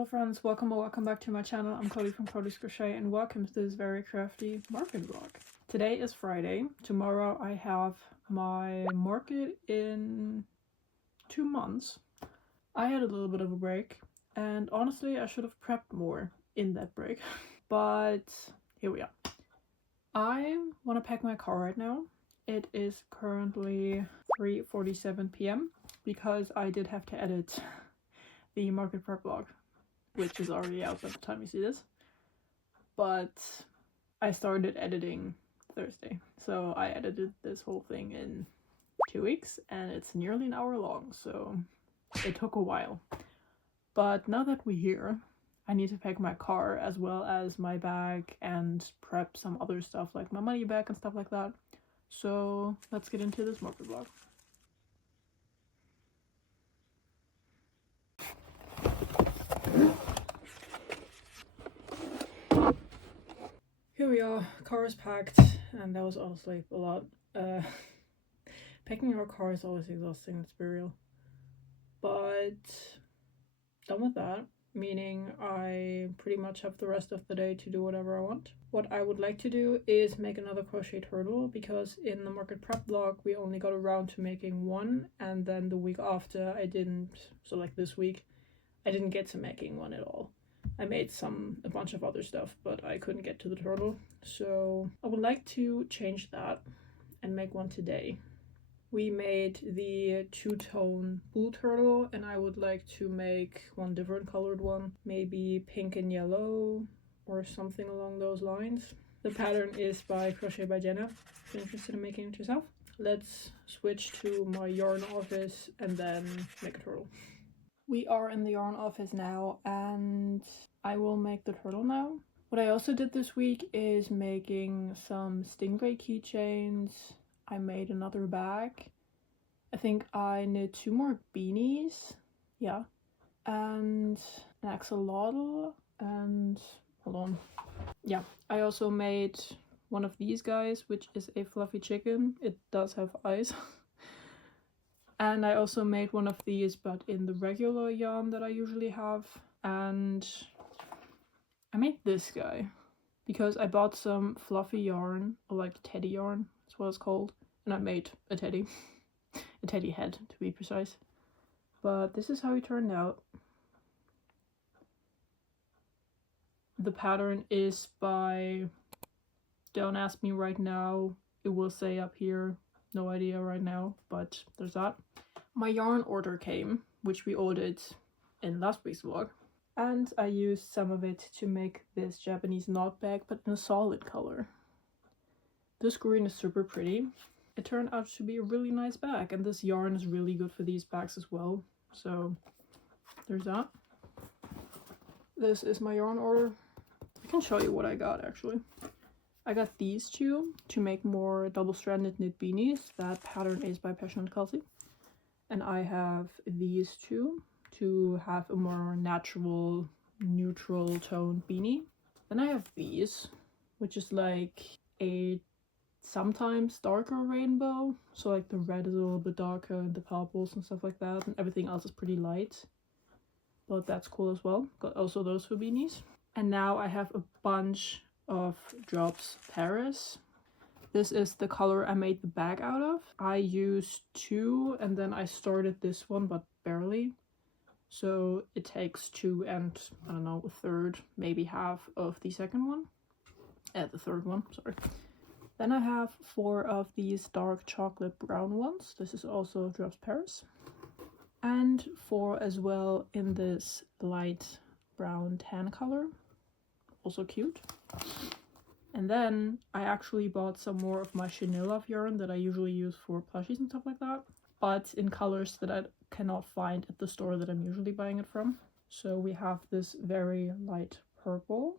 Hello friends, welcome or welcome back to my channel. I'm Chloe from Chloe's Crochet and welcome to this very crafty market vlog. Today is Friday. Tomorrow I have my market in 2 months. I had a little bit of a break and honestly I should have prepped more in that break. But here we are. I want to pack my car right now. It is currently 3:47 p.m. because I did have to edit the market prep vlog, which is already out by the time you see this. But I started editing Thursday, so I edited this whole thing in 2 weeks and it's nearly an hour long, so it took a while. But now that we're here, I need to pack my car as well as my bag and prep some other stuff like my money bag and stuff like that. So let's get into this market vlog. Here we are, car is packed, and that was honestly a lot. Packing our car is always exhausting, let's be real. But done with that, meaning I pretty much have the rest of the day to do whatever I want. What I would like to do is make another crochet turtle, because in the market prep vlog we only got around to making one, and then the week after I didn't, so like this week, I didn't get to making one at all. I made a bunch of other stuff, but I couldn't get to the turtle. So I would like to change that and make one today. We made the two-tone blue turtle, and I would like to make one different colored one. Maybe pink and yellow or something along those lines. The pattern is by Crochet by Jenna, if you're interested in making it yourself. Let's switch to my yarn office and then make a turtle. We are in the yarn office now and I will make the turtle now. What I also did this week is making some stingray keychains. I made another bag. I think I knit 2 more beanies. Yeah. And an axolotl and hold on. Yeah, I also made one of these guys, which is a fluffy chicken. It does have eyes. And I also made one of these, but in the regular yarn that I usually have. And I made this guy because I bought some fluffy yarn, or like teddy yarn, that's what it's called. And I made a teddy. A teddy head, to be precise. But this is how he turned out. The pattern is by, don't ask me right now, it will say up here. No idea right now, but there's that. My yarn order came, which we ordered in last week's vlog, and I used some of it to make this Japanese knot bag, but in a solid color. This green is super pretty. It turned out to be a really nice bag, and this yarn is really good for these bags as well, so there's that. This is my yarn order. I can show you what I got actually. I got these two to make more double-stranded knit beanies. That pattern is by Passionate Kelsey. And I have these two to have a more natural, neutral tone beanie. Then I have these, which is like a sometimes darker rainbow. So like the red is a little bit darker and the purples and stuff like that. And everything else is pretty light. But that's cool as well. Got also those for beanies. And now I have a bunch of Drops Paris. This is the color I made the bag out of. I used 2 and then I started this one, but barely. So it takes 2 and I don't know, a third, maybe half of the second one. The third one, sorry. Then I have 4 of these dark chocolate brown ones. This is also Drops Paris. And 4 as well in this light brown tan color. Also cute. And then I actually bought some more of my chenille love yarn that I usually use for plushies and stuff like that, but in colors that I cannot find at the store that I'm usually buying it from. So we have this very light purple.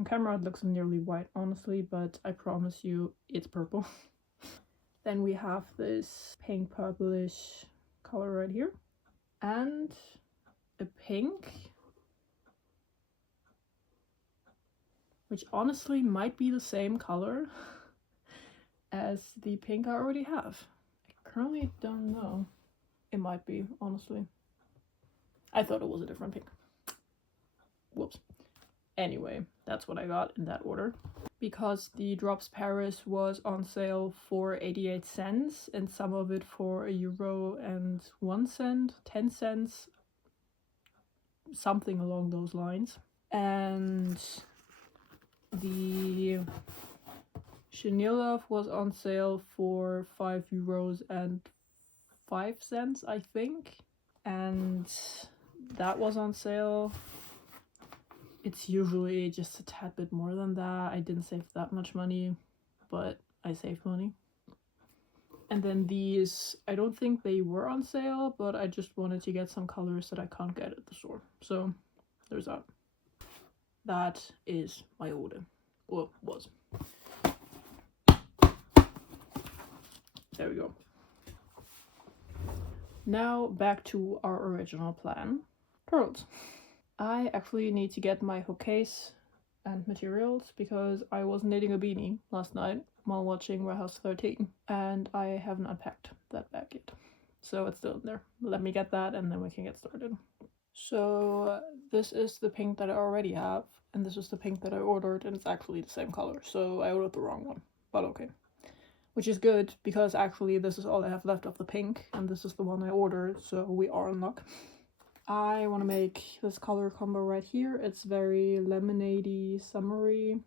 On camera it looks nearly white honestly, but I promise you it's purple. Then we have this pink purplish color right here and a pink, which honestly might be the same color as the pink I already have. I currently don't know. It might be, honestly. I thought it was a different pink. Whoops. Anyway, that's what I got in that order. Because the Drops Paris was on sale for 88 cents and some of it for €1.01, 10 cents, something along those lines. And the Chanilov was on sale for €5.05, I think. And that was on sale. It's usually just a tad bit more than that. I didn't save that much money, but I saved money. And then these, I don't think they were on sale, but I just wanted to get some colors that I can't get at the store. So there's that. That is my order. Well, was. There we go. Now back to our original plan. Turtles. I actually need to get my hook case and materials because I was knitting a beanie last night while watching Warehouse 13 and I haven't unpacked that bag yet. So it's still in there. Let me get that and then we can get started. So this is the pink that I already have and this is the pink that I ordered and it's actually the same color. So I ordered the wrong one, but okay. Which is good because actually this is all I have left of the pink and this is the one I ordered, so we are in luck. I want to make this color combo right here. It's very lemonade-y, summery,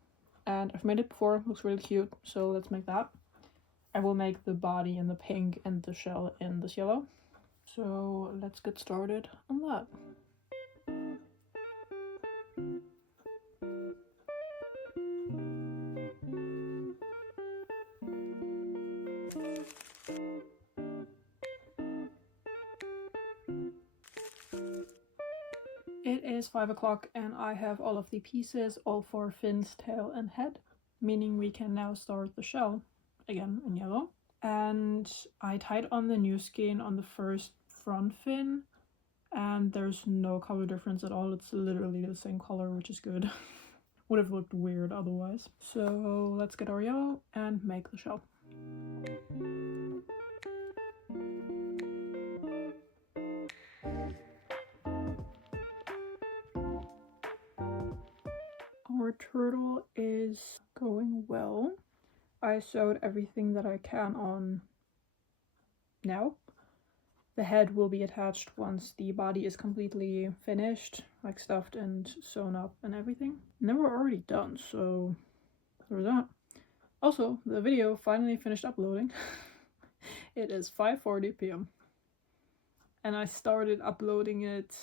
and I've made it before. It looks really cute, so let's make that. I will make the body in the pink and the shell in this yellow. So let's get started on that. It is 5 o'clock and I have all of the pieces, all 4 fins, tail and head, meaning we can now start the shell, again in yellow. And I tied on the new skein on the first front fin and there's no color difference at all. It's literally the same color, which is good. Would have looked weird otherwise. So let's get our yellow and make the shell. Our turtle is going well. I sewed everything that I can on now. The head will be attached once the body is completely finished, like stuffed and sewn up and everything. And then we're already done, so there's that. Also, the video finally finished uploading. It is 5:40 p.m. And I started uploading it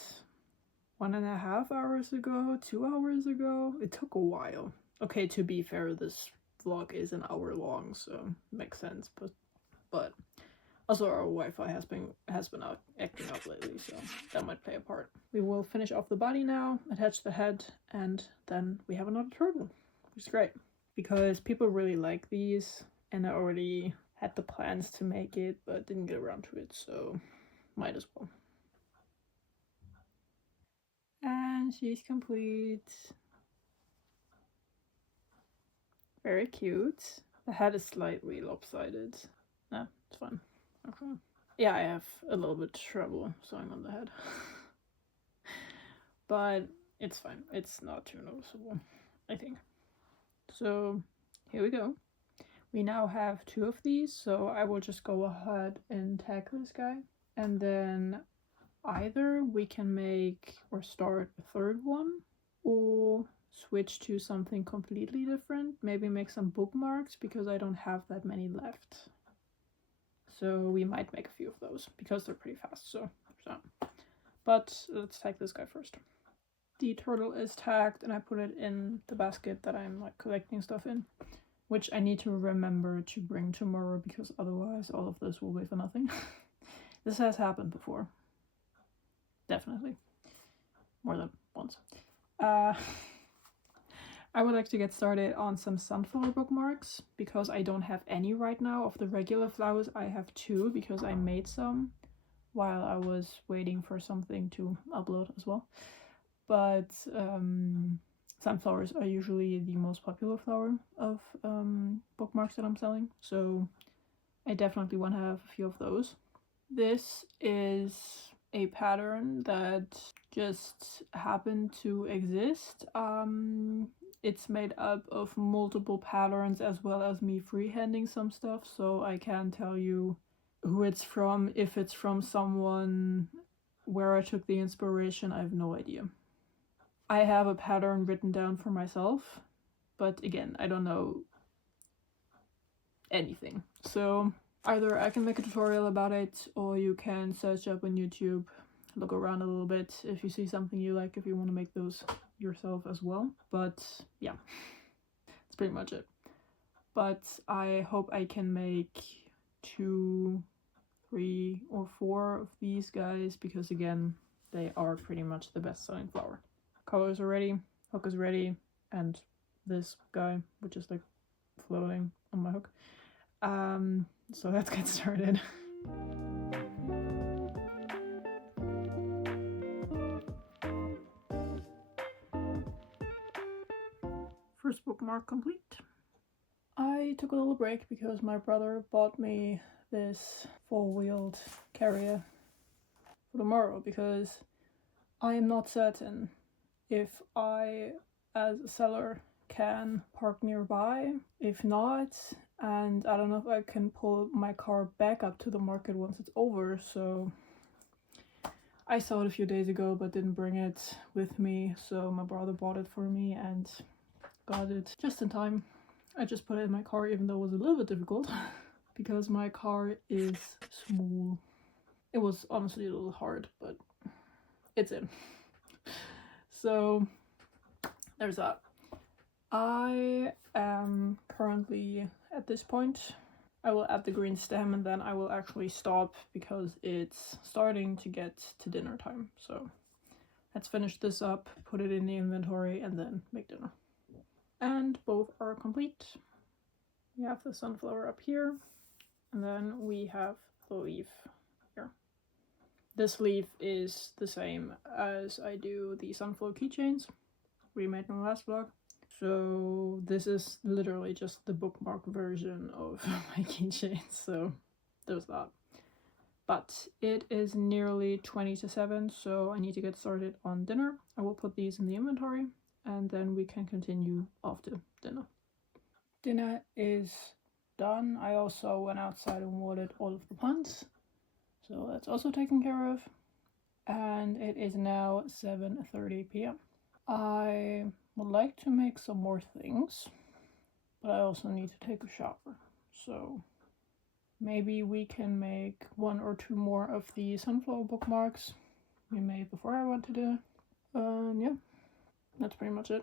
1.5 hours ago, 2 hours ago. It took a while. Okay, to be fair, this vlog is an hour long, so it makes sense, but also our Wi-Fi has been acting up lately, so that might play a part. We will finish off the body now, attach the head, and then we have another turtle, which is great because people really like these and I already had the plans to make it but didn't get around to it, so might as well. And she's complete. Very cute. The head is slightly lopsided. Nah, it's fine. Okay. Yeah, I have a little bit trouble sewing on the head. But it's fine. It's not too noticeable, I think. So here we go. We now have 2 of these, so I will just go ahead and tag this guy. And then either we can make or start a 3rd one, or switch to something completely different. Maybe make some bookmarks because I don't have that many left. So we might make a few of those because they're pretty fast, so there's that. But let's tag this guy first. The turtle is tagged and I put it in the basket that I'm like collecting stuff in, which I need to remember to bring tomorrow because otherwise all of this will be for nothing. This has happened before. Definitely. More than once. I would like to get started on some sunflower bookmarks because I don't have any right now. Of the regular flowers I have 2 because I made some while I was waiting for something to upload as well. But sunflowers are usually the most popular flower of bookmarks that I'm selling, so I definitely want to have a few of those. This is a pattern that just happened to exist. It's made up of multiple patterns as well as me freehanding some stuff, so I can't tell you who it's from. If it's from someone where I took the inspiration, I have no idea. I have a pattern written down for myself, but again, I don't know anything. So either I can make a tutorial about it, or you can search up on YouTube, look around a little bit if you see something you like, if you want to make those yourself as well. But yeah, that's pretty much it. But I hope I can make 2, 3, or 4 of these guys, because again, they are pretty much the best selling flower. Colors are ready, hook is ready, and this guy, which is like floating on my hook. So let's get started. First bookmark complete. I took a little break because my brother bought me this 4-wheeled carrier for tomorrow, because I am not certain if I, as a seller, can park nearby. If not, and I don't know if I can pull my car back up to the market once it's over, so I saw it a few days ago but didn't bring it with me, so my brother bought it for me and got it just in time. I just put it in my car, even though it was a little bit difficult because my car is small. It was honestly a little hard, but it's in. So there's that. I am currently at this point. I will add the green stem and then I will actually stop because it's starting to get to dinner time. So let's finish this up, put it in the inventory, and then make dinner. And both are complete. We have the sunflower up here, and then we have the leaf here. This leaf is the same as I do the sunflower keychains we made in the last vlog. So this is literally just the bookmark version of my keychains, so there's that. But it is nearly 20 to 7, so I need to get started on dinner. I will put these in the inventory, and then we can continue after dinner. Dinner is done. I also went outside and watered all of the plants, so that's also taken care of. And it is now 7:30 p.m. I would like to make some more things, but I also need to take a shower, so maybe we can make 1 or 2 more of the sunflower bookmarks we made before I went to dinner. Yeah, that's pretty much it.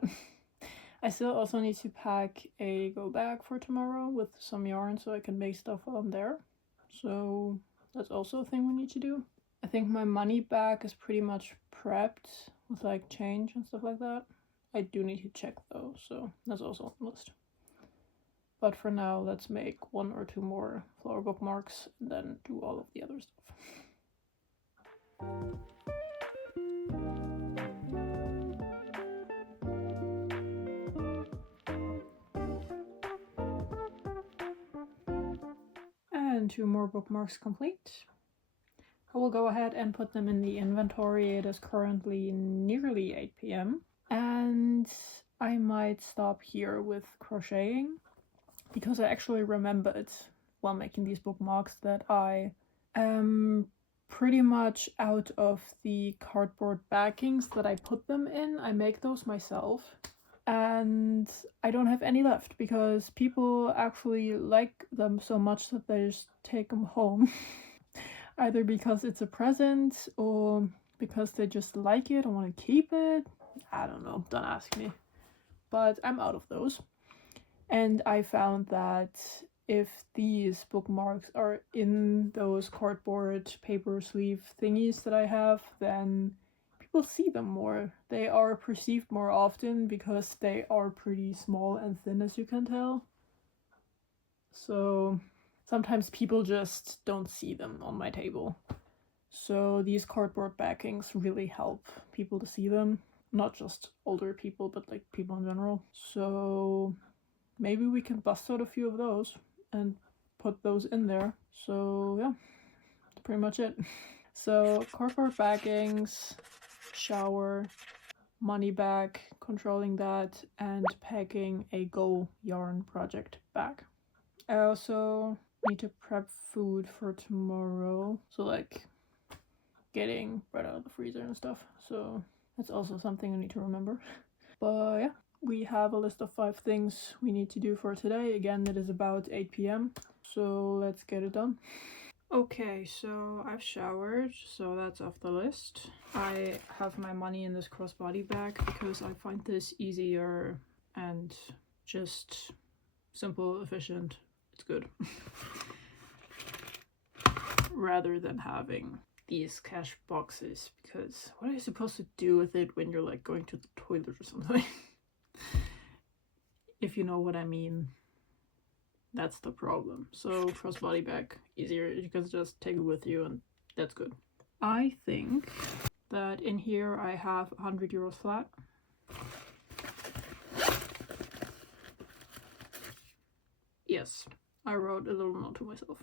I still also need to pack a go bag for tomorrow with some yarn so I can make stuff on there, so that's also a thing we need to do. I think my money bag is pretty much prepped with like change and stuff like that. I do need to check though, so that's also on the list. But for now, let's make 1 or 2 more flower bookmarks and then do all of the other stuff. And 2 more bookmarks complete. I will go ahead and put them in the inventory. It is currently nearly 8 p.m. and I might stop here with crocheting because I actually remembered while making these bookmarks that I am pretty much out of the cardboard backings that I put them in. I make those myself and I don't have any left because people actually like them so much that they just take them home. Either because it's a present or because they just like it and want to keep it. I don't know, don't ask me. But I'm out of those. And I found that if these bookmarks are in those cardboard paper sleeve thingies that I have, then people see them more. They are perceived more often because they are pretty small and thin, as you can tell. So sometimes people just don't see them on my table. So these cardboard backings really help people to see them. Not just older people, but like people in general. So maybe we can bust out a few of those and put those in there. So yeah, that's pretty much it. So cardboard baggings, shower, money bag, controlling that, and packing a Go yarn project bag. I also need to prep food for tomorrow, so like getting bread out of the freezer and stuff, so that's also something I need to remember. But yeah, we have a list of 5 things we need to do for today. Again, it is about 8 p.m, so let's get it done. Okay, so I've showered, so that's off the list. I have my money in this crossbody bag because I find this easier and just simple, efficient. It's good. Rather than having these cash boxes, because what are you supposed to do with it when you're like going to the toilet or something? If you know what I mean. That's the problem. So crossbody bag, easier. You can just take it with you and that's good. I think that in here I have 100 euros flat. Yes, I wrote a little note to myself.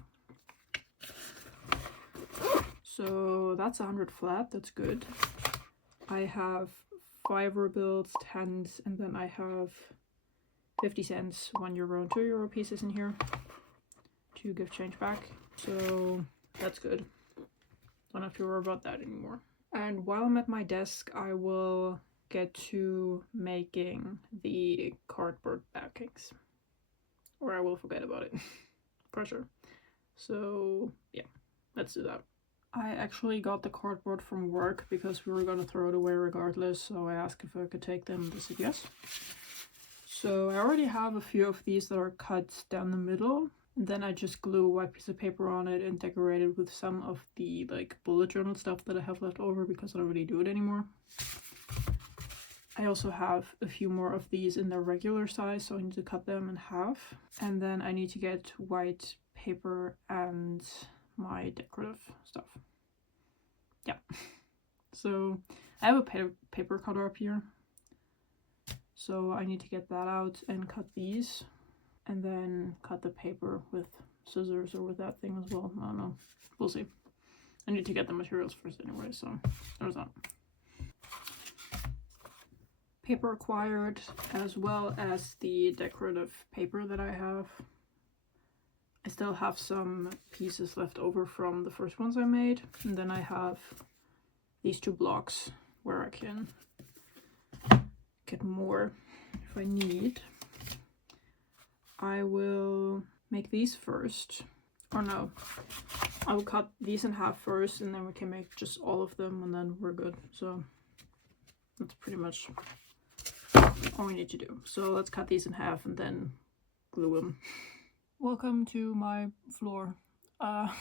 So that's 100 flat, that's good. I have 5 bills, 10s, and then I have 50 cents, 1 euro and 2 euro pieces in here to give change back. So that's good. Don't have to worry about that anymore. And while I'm at my desk, I will get to making the cardboard backings. Or I will forget about it. For sure. So yeah, let's do that. I actually got the cardboard from work because we were going to throw it away regardless, so I asked if I could take them. They said yes. So I already have a few of these that are cut down the middle, and then I just glue a white piece of paper on it and decorate it with some of the like bullet journal stuff that I have left over because I don't really do it anymore. I also have a few more of these in their regular size, so I need to cut them in half. And then I need to get white paper and my decorative stuff. Yeah. So I have a paper cutter up here. So I need to get that out and cut these, and then cut the paper with scissors or with that thing as well. I don't know. We'll see. I need to get the materials first anyway, so there's that. Paper acquired, as well as the decorative paper that I have. I still have some pieces left over from the first ones I made, and then I have these 2 blocks where I can get more if I need. I will make these first, or no, I will cut these in half first and then we can make just all of them and then we're good. So that's pretty much all we need to do. So let's cut these in half and then glue them. Welcome to my floor. I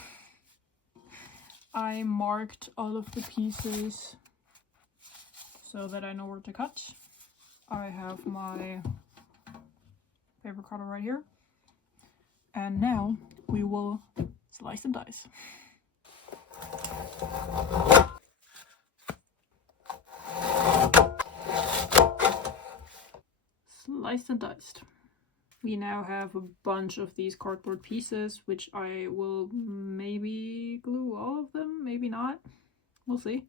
marked all of the pieces so that I know where to cut. I have my paper cutter right here. And now we will slice and dice. Sliced and diced. We now have a bunch of these cardboard pieces, which I will maybe glue all of them, maybe not. We'll see.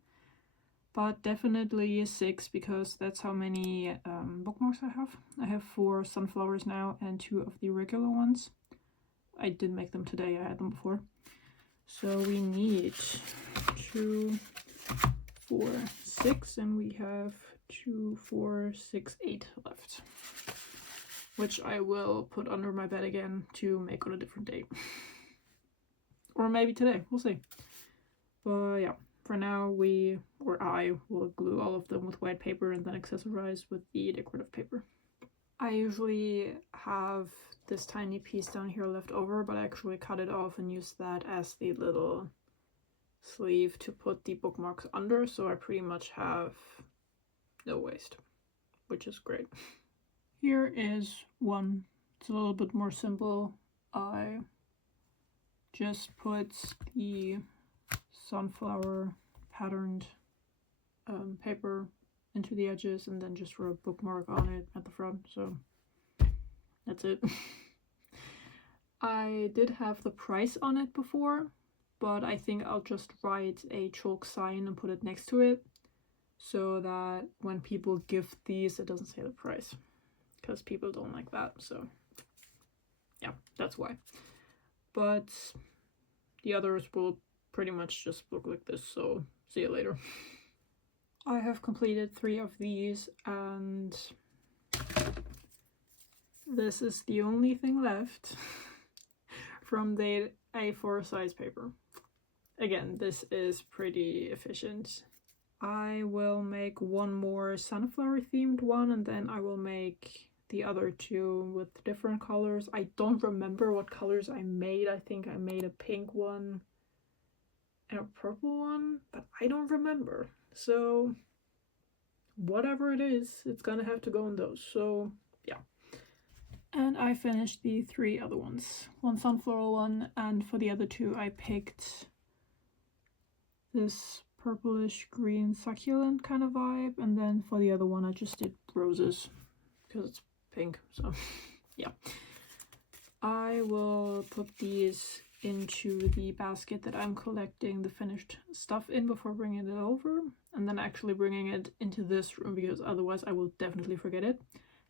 But definitely 6 because that's how many bookmarks I have. I have 4 sunflowers now and 2 of the regular ones. I didn't make them today, I had them before. So we need 2, 4, 6, and we have 2, 4, 6, 8 left. Which I will put under my bed again to make on a different date. Or maybe today, we'll see. But yeah, for now I will glue all of them with white paper and then accessorize with the decorative paper. I usually have this tiny piece down here left over, but I actually cut it off and use that as the little sleeve to put the bookmarks under, so I pretty much have no waste, which is great. Here is one. It's a little bit more simple. I just put the sunflower patterned paper into the edges and then just wrote bookmark on it at the front, so that's it. I did have the price on it before, but I think I'll just write a chalk sign and put it next to it so that when people gift these, it doesn't say the price, because people don't like that. So yeah, that's why. But the others will pretty much just look like this, so see you later. I have completed 3 of these, and this is the only thing left from the A4 size paper. Again, this is pretty efficient. I will make one more sunflower themed one, and then I will make the other 2 with different colors. I don't remember what colors I made. I think I made a pink one and a purple one, but I don't remember. So whatever it is, it's gonna have to go in those. So yeah. And I finished the 3 other ones. One sunflower one, and for the other 2 I picked this purplish green succulent kind of vibe, and then for the other one I just did roses because it's pink. So yeah, I will put these into the basket that I'm collecting the finished stuff in before bringing it over, and then actually bringing it into this room, because otherwise I will definitely forget it.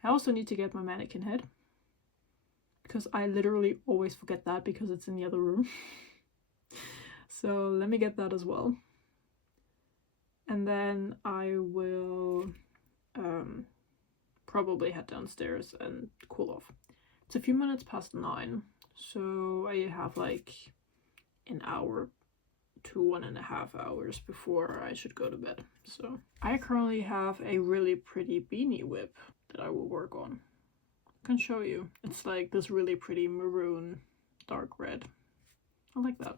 I also need to get my mannequin head, because I literally always forget that because it's in the other room. So let me get that as well. And then I will probably head downstairs and cool off. It's a few minutes past 9, so I have like an hour to 1.5 hours before I should go to bed. So I currently have a really pretty beanie whip that I will work on. I can show you. It's like this really pretty maroon dark red. I like that.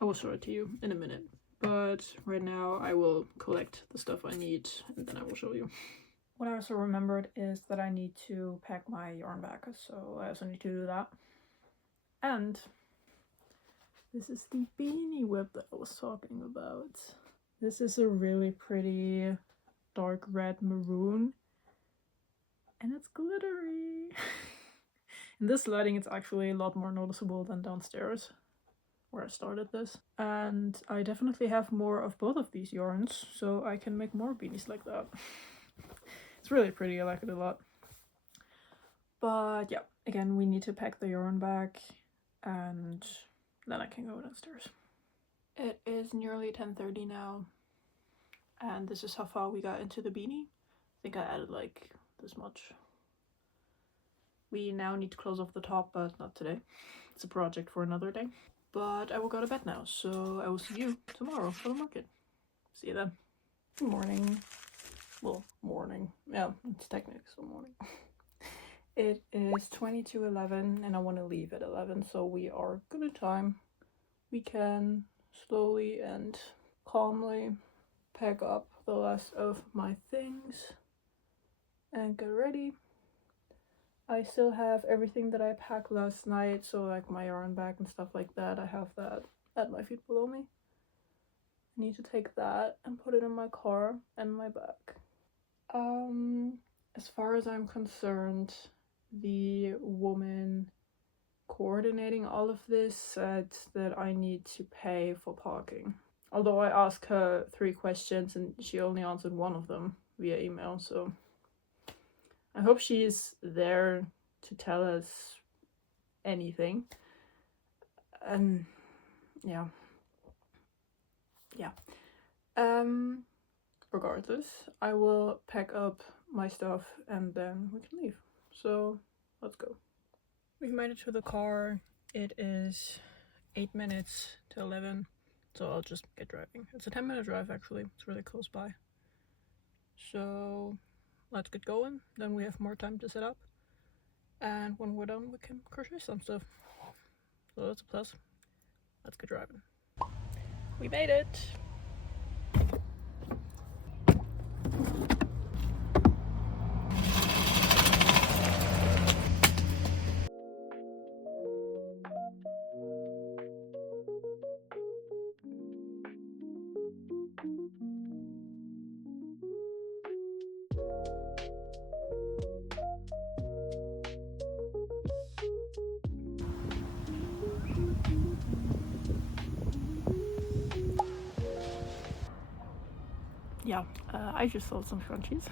I will show it to you in a minute. But right now I will collect the stuff I need and then I will show you. What I also remembered is that I need to pack my yarn back, so I also need to do that. And this is the beanie whip that I was talking about. This is a really pretty dark red maroon, and it's glittery. In this lighting it's actually a lot more noticeable than downstairs where I started this. And I definitely have more of both of these yarns, so I can make more beanies like that. It's really pretty, I like it a lot. But yeah, again, we need to pack the yarn back and then I can go downstairs. It is nearly 10:30 now, and this is how far we got into the beanie. I think I added like this much. We now need to close off the top, but not today. It's a project for another day. But I will go to bed now, so I will see you tomorrow for the market. See you then. Good morning. Well, morning. Yeah, it's technically still morning. It is 20 to 11 and I want to leave at 11, so we are good in time. We can slowly and calmly pack up the rest of my things and get ready. I still have everything that I packed last night, so like my yarn bag and stuff like that. I have that at my feet below me. I need to take that and put it in my car and my bag. As far as I'm concerned, the woman coordinating all of this said that I need to pay for parking. Although I asked her 3 questions and she only answered 1 of them via email, so I hope she's there to tell us anything. And yeah. Regardless, I will pack up my stuff and then we can leave. So let's go. We've made it to the car. It is 8 minutes to 11, so I'll just get driving. It's a 10-minute drive actually. It's really close by. So let's get going. Then we have more time to set up. And when we're done, we can crochet some stuff. So that's a plus. Let's get driving. We made it! yeah, I just sold some scrunchies.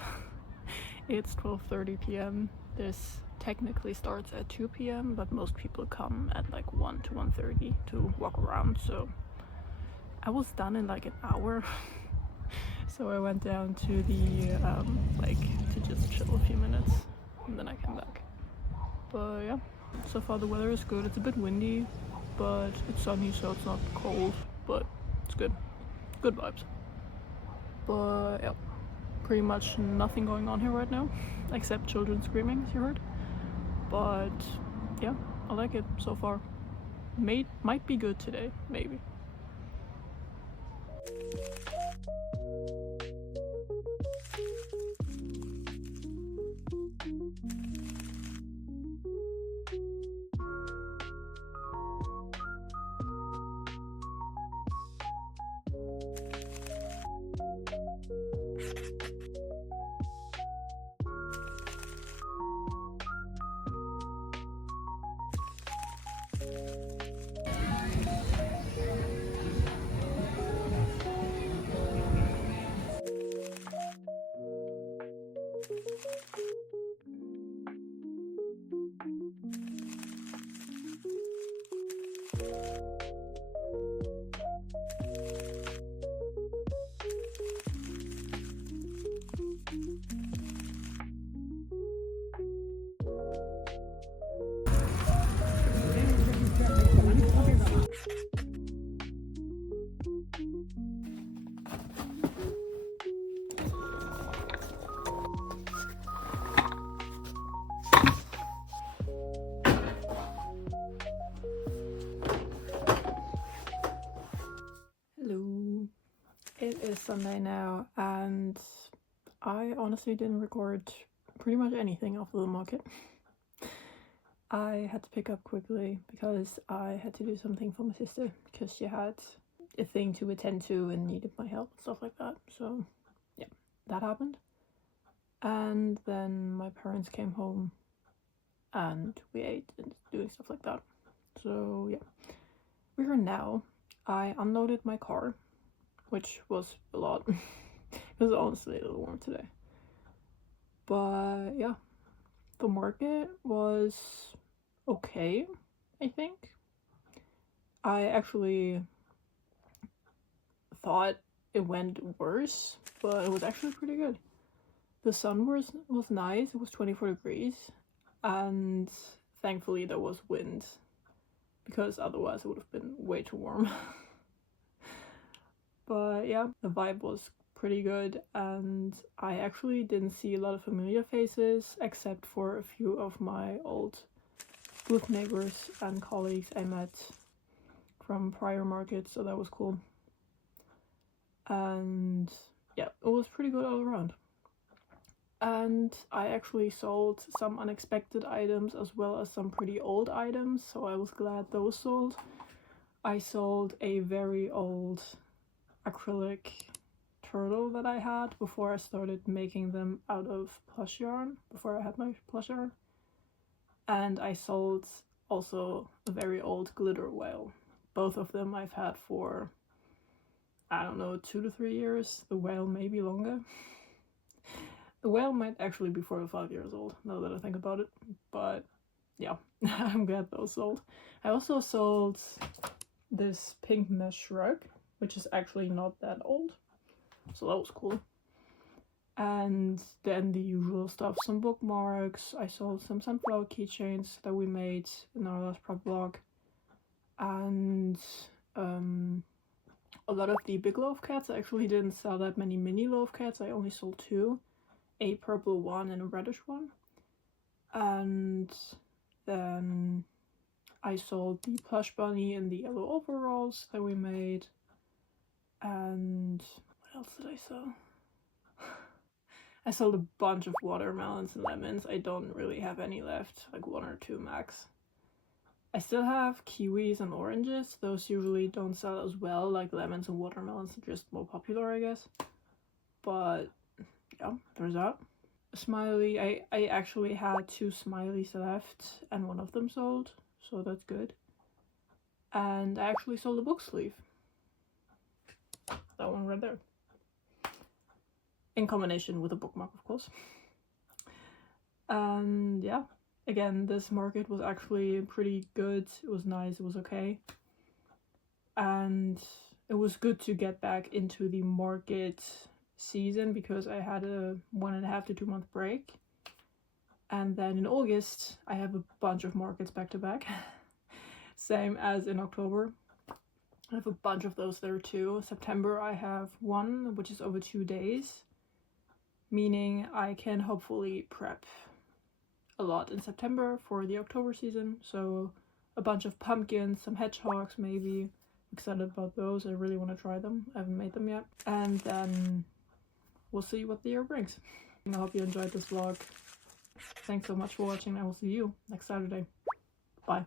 It's 12:30 p.m. This technically starts at 2 p.m., but most people come at like 1 to 1:30 to walk around, so I was done in like an hour. So I went down to the like to just chill a few minutes, and then I came back. But yeah, so far the weather is good. It's a bit windy, but it's sunny, so it's not cold, but it's good. Good vibes. But yeah, pretty much nothing going on here right now, except children screaming, as you heard. But yeah, I like it so far. Might be good today, maybe. Hello. It is Sunday now, and I honestly didn't record pretty much anything off the market. I had to pick up quickly because I had to do something for my sister because she had a thing to attend to and needed my help and stuff like that. So yeah, that happened. And then my parents came home and we ate and doing stuff like that. So yeah, we're here now. I unloaded my car, which was a lot. It was honestly a little warm today. But yeah, the market was okay, I think. I actually thought it went worse, but it was actually pretty good. The sun was nice. It was 24 degrees, and thankfully there was wind, because otherwise it would have been way too warm. But yeah, the vibe was pretty good, and I actually didn't see a lot of familiar faces except for a few of my old booth neighbors and colleagues I met from prior markets, so that was cool. And yeah, it was pretty good all around. And I actually sold some unexpected items as well as some pretty old items, so I was glad those sold. I sold a very old acrylic turtle that I had before I started making them out of plush yarn, before I had my plush yarn. And I sold also a very old glitter whale. Both of them I've had for, I don't know, 2 to 3 years. The whale maybe longer. The whale might actually be 4 to 5 years old, now that I think about it. But yeah, I'm glad those sold. I also sold this pink mesh rug, which is actually not that old. So that was cool. And then the usual stuff, some bookmarks. I sold some sunflower keychains that we made in our last prep vlog. And a lot of the big loaf cats. I actually didn't sell that many mini loaf cats. I only sold 2. A purple one and a reddish one. And then I sold the plush bunny and the yellow overalls that we made. And what else did I sell? I sold a bunch of watermelons and lemons. I don't really have any left, like 1 or 2 max. I still have kiwis and oranges. Those usually don't sell as well, like lemons and watermelons are just more popular, I guess. But yeah, there's that. Smiley, I actually had 2 smileys left and one of them sold, so that's good. And I actually sold a book sleeve. That one right there. in combination with a bookmark, of course. And yeah, again, this market was actually pretty good. It was nice, it was okay. And it was good to get back into the market season because I had a 1.5 to 2 month break. And then in August, I have a bunch of markets back to back. Same as in October. I have a bunch of those there too. September, I have one, which is over 2 days, meaning I can hopefully prep a lot in September for the October season. So a bunch of pumpkins, some hedgehogs maybe. Excited about those. I really want to try them. I haven't made them yet. And then we'll see what the year brings. I hope you enjoyed this vlog. Thanks so much for watching. I will see you next Saturday. Bye.